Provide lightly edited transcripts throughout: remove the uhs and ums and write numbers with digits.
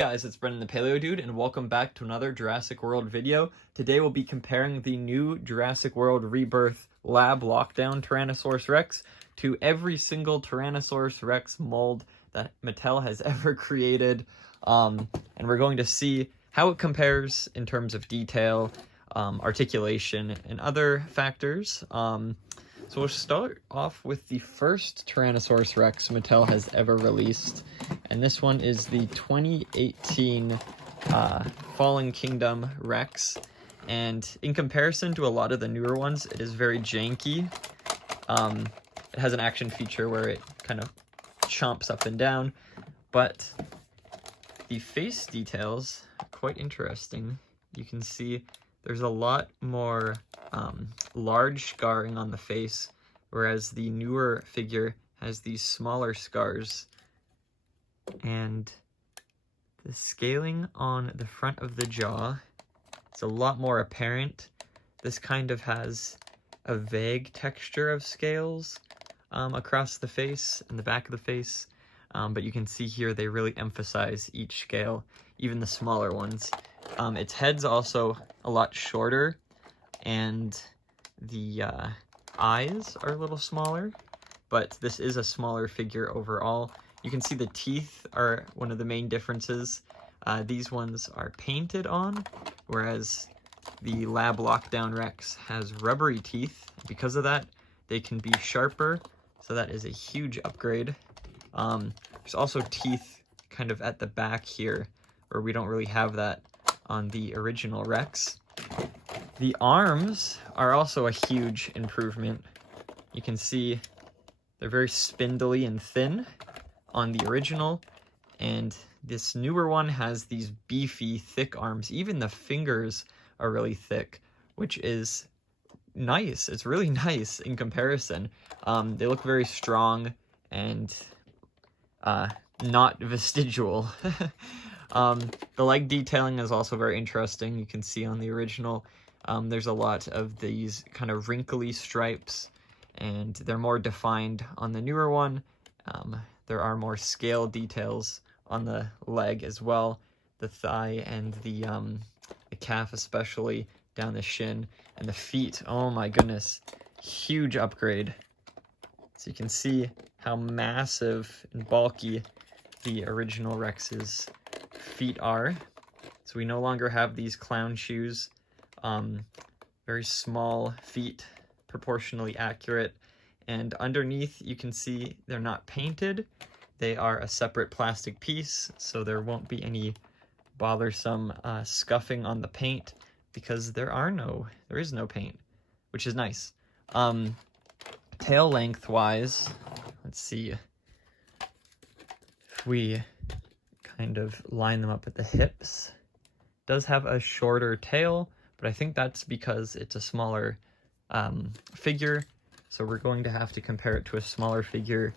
Guys, it's Brendan the Paleo Dude, and welcome back to another Jurassic World video. Today we'll be comparing the new Jurassic World Rebirth Lab Lockdown Tyrannosaurus Rex to every single Tyrannosaurus Rex mold that Mattel has ever created. And we're going to see how it compares in terms of detail, articulation, and other factors. So we'll start off with the first Tyrannosaurus Rex Mattel has ever released, and this one is the 2018 Fallen Kingdom Rex, and in comparison to a lot of the newer ones, it is very janky. It has an action feature where it kind of chomps up and down, but the face details are quite interesting. You can see there's a lot more large scarring on the face, whereas the newer figure has these smaller scars. And the scaling on the front of the jaw is a lot more apparent. This kind of has a vague texture of scales across the face and the back of the face, but you can see here they really emphasize each scale, even the smaller ones. Its head's also a lot shorter, and the eyes are a little smaller, but this is a smaller figure overall. You can see the teeth are one of the main differences. These ones are painted on, whereas the Lab Lockdown Rex has rubbery teeth. Because of that, they can be sharper, so that is a huge upgrade. There's also teeth kind of at the back here, where we don't really have that on the original Rex. The arms are also a huge improvement. You can see they're very spindly and thin on the original, and this newer one has these beefy, thick arms. Even the fingers are really thick, which is nice. It's really nice in comparison. They look very strong and not vestigial. The leg detailing is also very interesting. You can see on the original, there's a lot of these kind of wrinkly stripes, and they're more defined on the newer one. There are more scale details on the leg as well, the thigh and the calf, especially down the shin, and the feet. Oh my goodness, huge upgrade. So you can see how massive and bulky the original Rex's feet are. So we no longer have these clown shoes. Very small feet, proportionally accurate. And underneath, you can see they're not painted. They are a separate plastic piece, so there won't be any bothersome scuffing on the paint, because there is no paint, which is nice. Tail length wise, let's see if we kind of line them up at the hips. It does have a shorter tail, but I think that's because it's a smaller figure, so we're going to have to compare it to a smaller figure,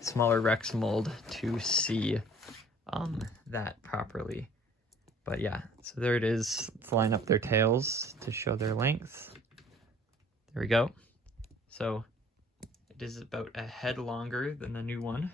smaller Rex mold, to see that properly. But yeah, so there it is. Let's line up their tails to show their length. There we go. So it is about a head longer than the new one,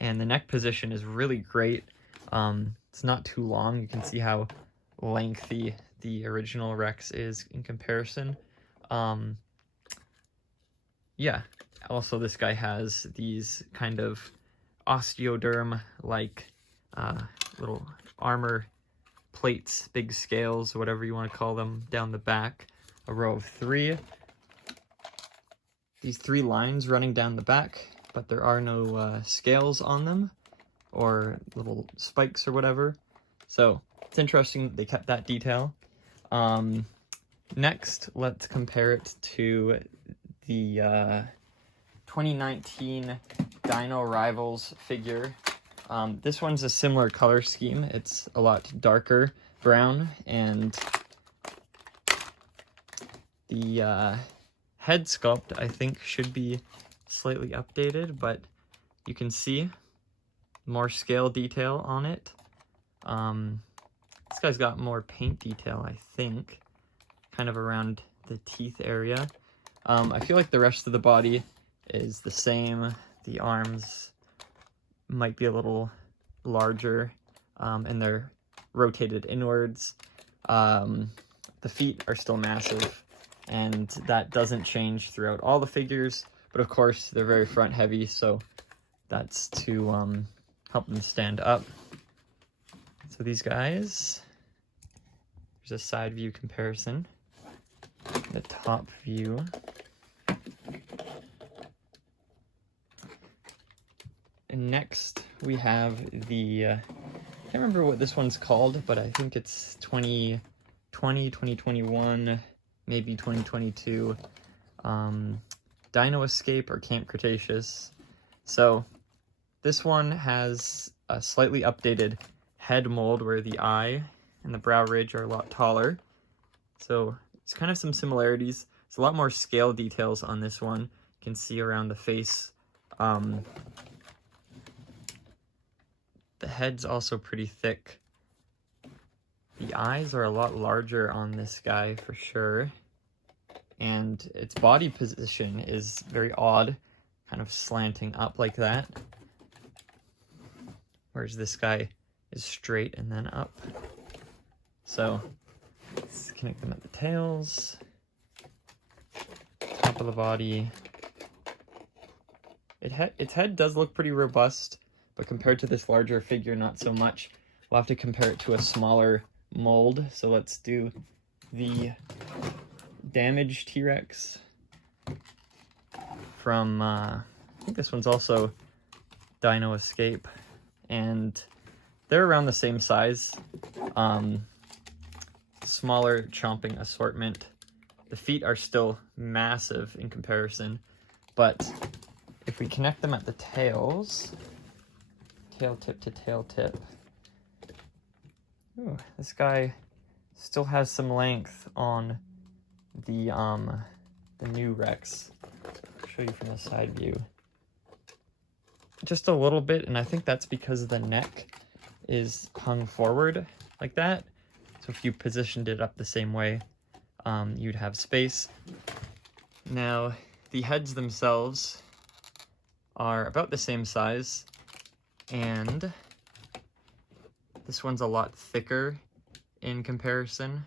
and the neck position is really great. It's not too long. You can see how lengthy the original Rex is in comparison. Yeah, also this guy has these kind of osteoderm-like little armor plates, big scales, whatever you want to call them, down the back. A row of 3. These 3 lines running down the back, but there are no scales on them, or little spikes or whatever. So it's interesting that they kept that detail. Next, let's compare it to the 2019 Dino Rivals figure. This one's a similar color scheme. It's a lot darker brown, and the head sculpt, I think, should be slightly updated, but you can see more scale detail on it. This guy's got more paint detail, I think, kind of around the teeth area. I feel like the rest of the body is the same. The arms might be a little larger. and they're rotated inwards. The feet are still massive, and that doesn't change throughout all the figures, but of course they're very front heavy, so that's to help them stand up. So these guys, there's a side view comparison. The top view. And next we have the, I can't remember what this one's called, but I think it's 2020, 2021, maybe 2022, Dino Escape or Camp Cretaceous. So this one has a slightly updated head mold where the eye and the brow ridge are a lot taller. So it's kind of some similarities. There's a lot more scale details on this one. You can see around the face. The head's also pretty thick. The eyes are a lot larger on this guy for sure. And its body position is very odd, kind of slanting up like that. Whereas this guy is straight and then up. So let's connect them at the tails, top of the body. Its head does look pretty robust, but compared to this larger figure, not so much. We'll have to compare it to a smaller mold. So let's do the damaged T-Rex from, I think this one's also Dino Escape, and they're around the same size. Smaller chomping assortment. The feet are still massive in comparison, but if we connect them at the tails, tail tip to tail tip, ooh, this guy still has some length on the new Rex. I'll show you from the side view. Just a little bit, and I think that's because the neck is hung forward like that. So if you positioned it up the same way, you'd have space. Now, the heads themselves are about the same size, and this one's a lot thicker in comparison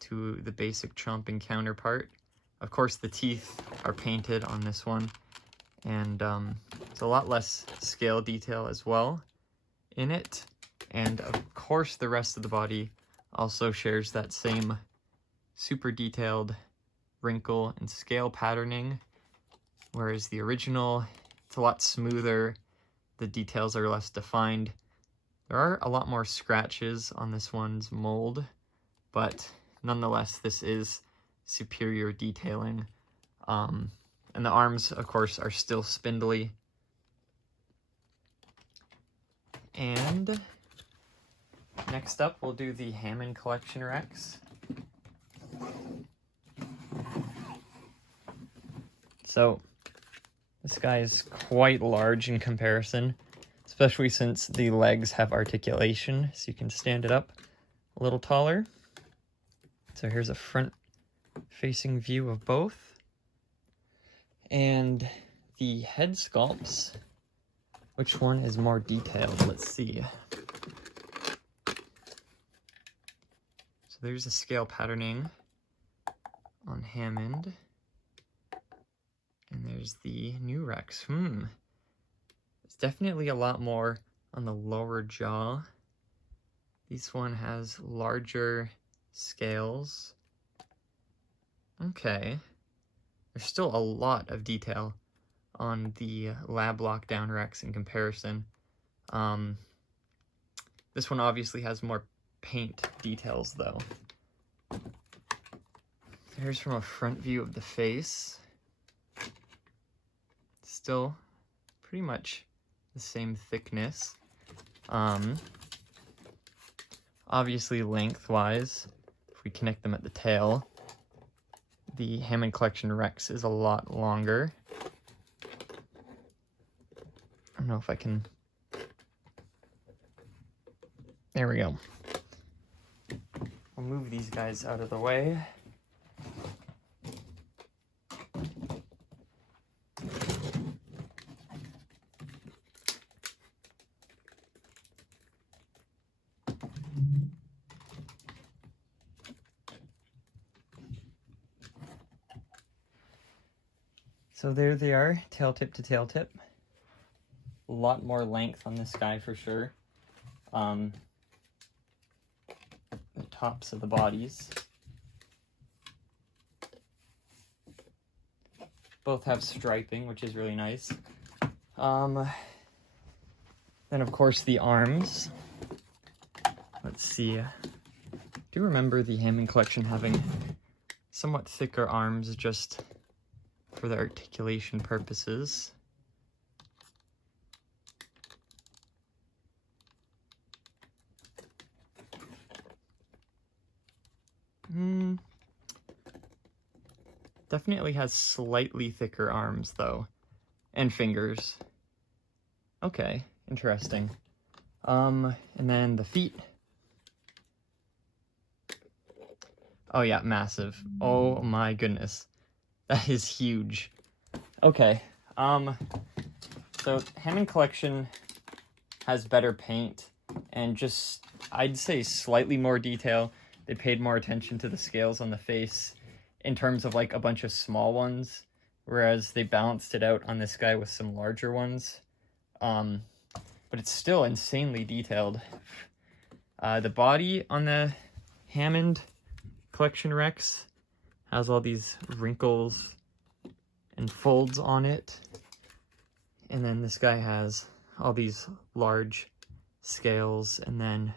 to the basic chomping counterpart. Of course, the teeth are painted on this one, and it's a lot less scale detail as well in it. And of course, the rest of the body also shares that same super detailed wrinkle and scale patterning, whereas the original, it's a lot smoother. The details are less defined. There are a lot more scratches on this one's mold, but nonetheless, this is superior detailing. And the arms, of course, are still spindly. And next up, we'll do the Hammond Collection Rex. So this guy is quite large in comparison, especially since the legs have articulation, so you can stand it up a little taller. So here's a front-facing view of both. And the head sculpts, which one is more detailed? Let's see. So there's a scale patterning on Hammond. And there's the new Rex. It's definitely a lot more on the lower jaw. This one has larger scales. Okay. There's still a lot of detail on the Lab Lockdown Rex in comparison. This one obviously has more paint details though. Here's from a front view of the face. Still pretty much the same thickness. Obviously lengthwise, if we connect them at the tail, the Hammond Collection Rex is a lot longer. I don't know if I can... There we go. I'll move these guys out of the way. So there they are, tail tip to tail tip. A lot more length on this guy for sure. The tops of the bodies. Both have striping, which is really nice. Then of course the arms. Let's see. I do remember the Hammond collection having somewhat thicker arms just for the articulation purposes. Definitely has slightly thicker arms though, and fingers. Okay, interesting. And then the feet. Oh yeah, massive. Oh my goodness. That is huge. Okay. So Hammond collection has better paint and just, I'd say, slightly more detail. They paid more attention to the scales on the face in terms of like a bunch of small ones, whereas they balanced it out on this guy with some larger ones. But it's still insanely detailed. The body on the Hammond collection Rex has all these wrinkles and folds on it. And then this guy has all these large scales and then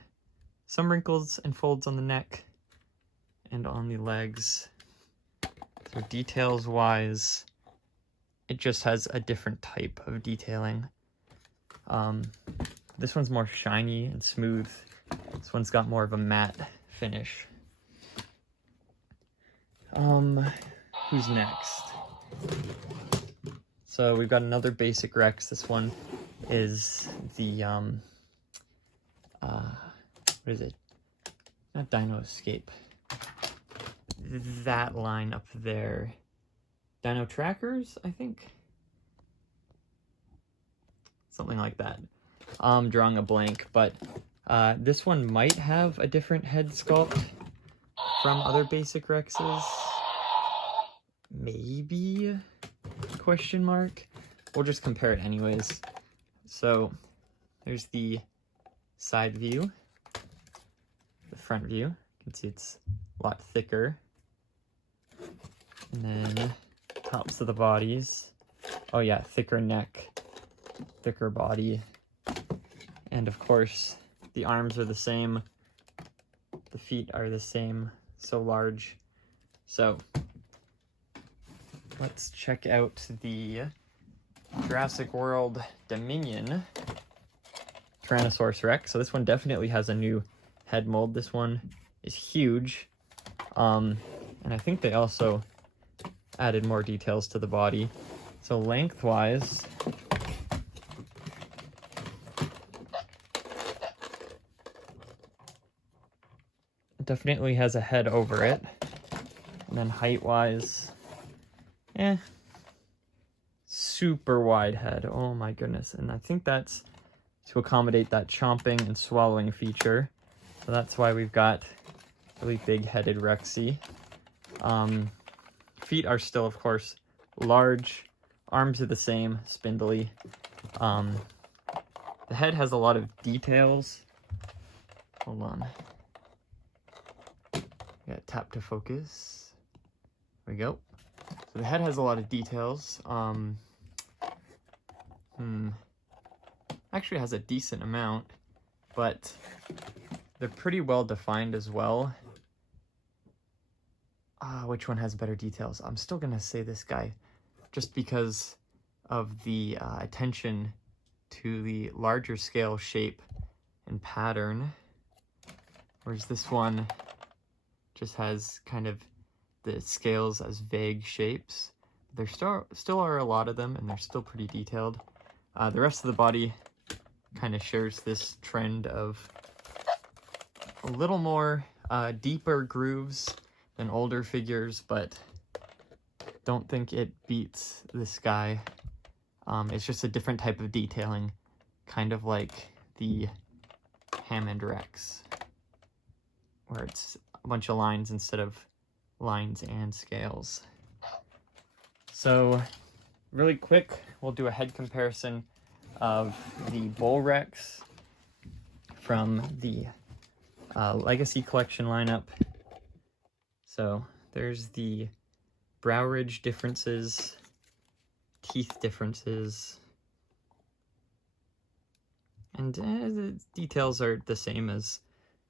some wrinkles and folds on the neck and on the legs. So details wise, it just has a different type of detailing. This one's more shiny and smooth. This one's got more of a matte finish. Who's next? So we've got another basic Rex. This one is the, what is it? Not Dino Escape. That line up there. Dino Trackers, I think? Something like that. I'm drawing a blank, but this one might have a different head sculpt from other basic Rexes. Maybe? Question mark? We'll just compare it anyways. So there's the side view, the front view. You can see it's a lot thicker. And then tops of the bodies. Oh yeah, thicker neck, thicker body. And of course, the arms are the same. The feet are the same, so large. So let's check out the Jurassic World Dominion Tyrannosaurus Rex. So this one definitely has a new head mold. This one is huge. And I think they also added more details to the body. So lengthwise, it definitely has a head over it. And then height-wise, super wide head. Oh my goodness. And I think that's to accommodate that chomping and swallowing feature. So that's why we've got really big-headed Rexy. Feet are still, of course, large. Arms are the same, spindly. The head has a lot of details. Hold on. Got tap to focus. There we go. So the head has a lot of details. Actually has a decent amount, but they're pretty well defined as well. Which one has better details? I'm still gonna say this guy, just because of the attention to the larger scale shape and pattern. Whereas this one just has kind of the scales as vague shapes. There still are a lot of them, and they're still pretty detailed. The rest of the body kind of shares this trend of a little more deeper grooves than older figures, but don't think it beats this guy. It's just a different type of detailing, kind of like the Hammond Rex, where it's a bunch of lines instead of lines and scales. So really quick, we'll do a head comparison of the Bull Rex from the Legacy Collection lineup. So there's the brow ridge differences, teeth differences, and the details are the same as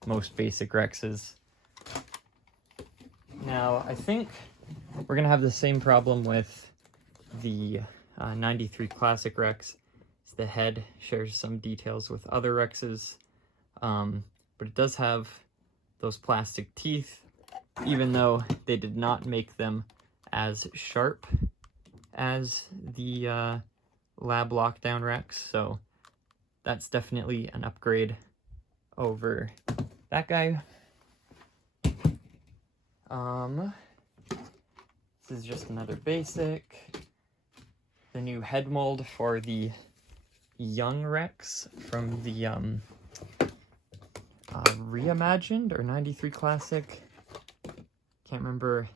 most basic Rexes. Now, I think we're gonna have the same problem with the 93 Classic Rex. The head shares some details with other Rexes, but it does have those plastic teeth, even though they did not make them as sharp as the Lab Lockdown Rex, so that's definitely an upgrade over that guy. This is just another basic. The new head mold for the Young Rex from the Reimagined or 93 Classic. Can't remember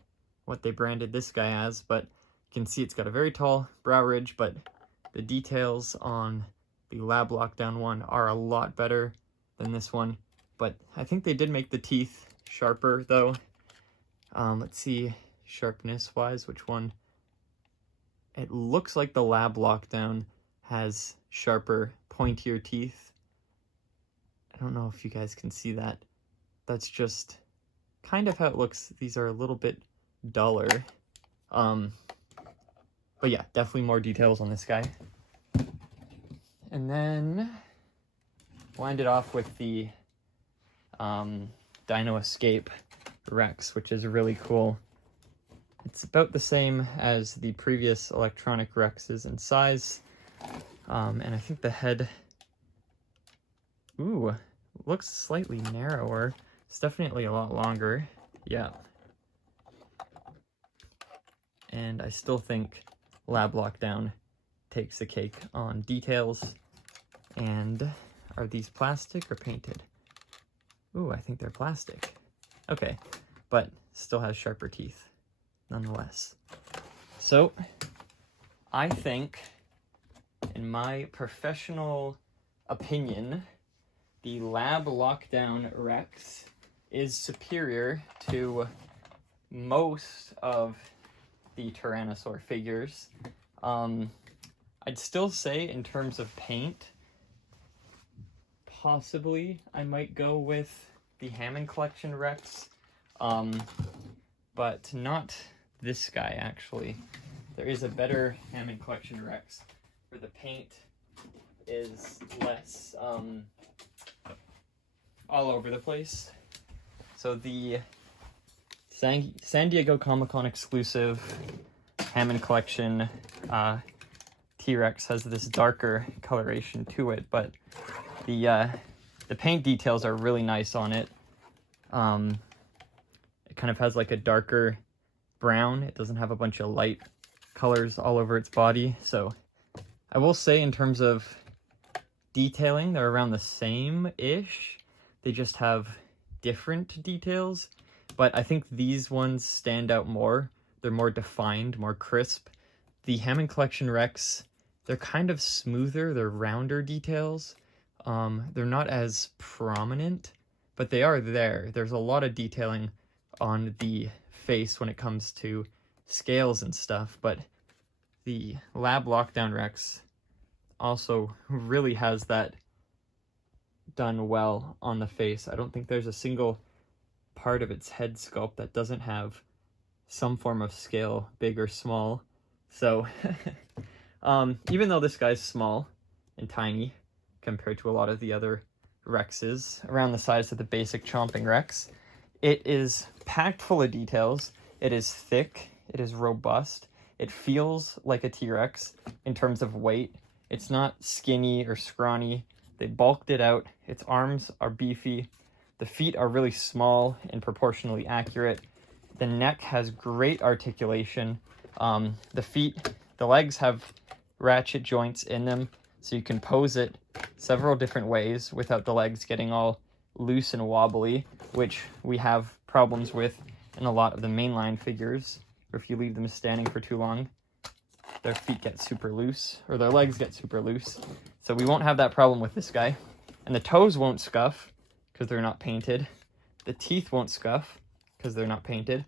what they branded this guy as, but you can see it's got a very tall brow ridge, but the details on the Lab Lockdown one are a lot better than this one. But I think they did make the teeth sharper though. Let's see, sharpness wise, which one? It looks like the Lab Lockdown has sharper, pointier teeth. I don't know if you guys can see that. That's just kind of how it looks. These are a little bit duller. But yeah, definitely more details on this guy. And then we'll end it off with the Dino Escape Rex, which is really cool. It's about the same as the previous electronic Rexes in size. And I think the head, looks slightly narrower. It's definitely a lot longer. Yeah. And I still think Lab Lockdown takes the cake on details. And are these plastic or painted? I think they're plastic. Okay, but still has sharper teeth nonetheless. So I think, in my professional opinion, the Lab Lockdown Rex is superior to most of the Tyrannosaur figures. I'd still say in terms of paint, possibly I might go with the Hammond Collection Rex, but not this guy actually. There is a better Hammond Collection Rex where the paint is less all over the place. So the San Diego Comic-Con exclusive Hammond Collection T-Rex has this darker coloration to it, but the paint details are really nice on it. It kind of has like a darker brown. It doesn't have a bunch of light colors all over its body. So I will say in terms of detailing, they're around the same-ish. They just have different details. But I think these ones stand out more. They're more defined, more crisp. The Hammond Collection Rex, they're kind of smoother. They're rounder details. They're not as prominent, but they are there. There's a lot of detailing on the face when it comes to scales and stuff, but the Lab Lockdown Rex also really has that done well on the face. I don't think there's a single part of its head sculpt that doesn't have some form of scale, big or small. So even though this guy's small and tiny compared to a lot of the other Rexes, around the size of the basic Chomping Rex, it is packed full of details. It is thick, it is robust, it feels like a T-Rex in terms of weight. It's not skinny or scrawny. They bulked it out. Its arms are beefy. The feet are really small and proportionally accurate. The neck has great articulation. The legs have ratchet joints in them, so you can pose it several different ways without the legs getting all loose and wobbly, which we have problems with in a lot of the mainline figures, or if you leave them standing for too long. their feet get super loose, or their legs get super loose. So we won't have that problem with this guy. And the toes won't scuff because they're not painted. The teeth won't scuff because they're not painted.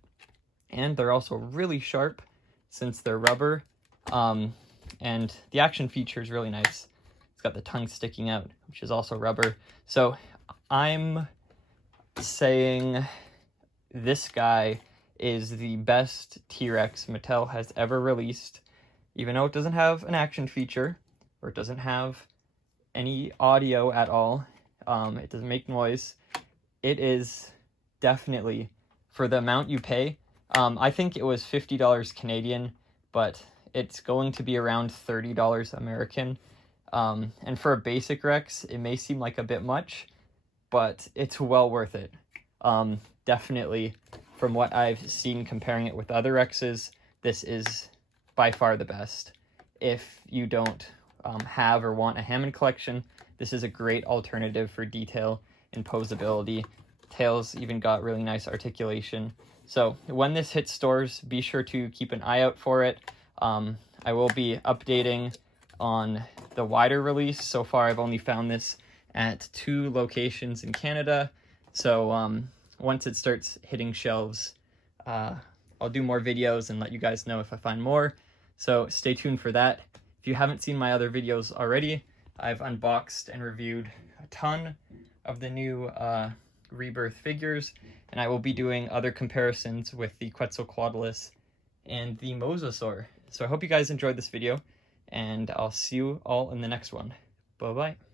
And they're also really sharp since they're rubber. And the action feature is really nice. It's got the tongue sticking out, which is also rubber. So I'm saying this guy is the best T-Rex Mattel has ever released, even though it doesn't have an action feature, or it doesn't have any audio at all. It doesn't make noise. It is definitely, for the amount you pay, I think it was $50 Canadian, but it's going to be around $30 American. And for a basic Rex, it may seem like a bit much, but it's well worth it. Definitely, from what I've seen comparing it with other Rexes, this is by far the best. If you don't have or want a Hammond collection, this is a great alternative for detail and posability. Tails even got really nice articulation. So when this hits stores, be sure to keep an eye out for it. I will be updating on the wider release. So far, I've only found this at 2 locations in Canada. So once it starts hitting shelves, I'll do more videos and let you guys know if I find more. So stay tuned for that. If you haven't seen my other videos already, I've unboxed and reviewed a ton of the new Rebirth figures, and I will be doing other comparisons with the Quetzalcoatlus and the Mosasaur. So I hope you guys enjoyed this video, and I'll see you all in the next one. Bye-bye.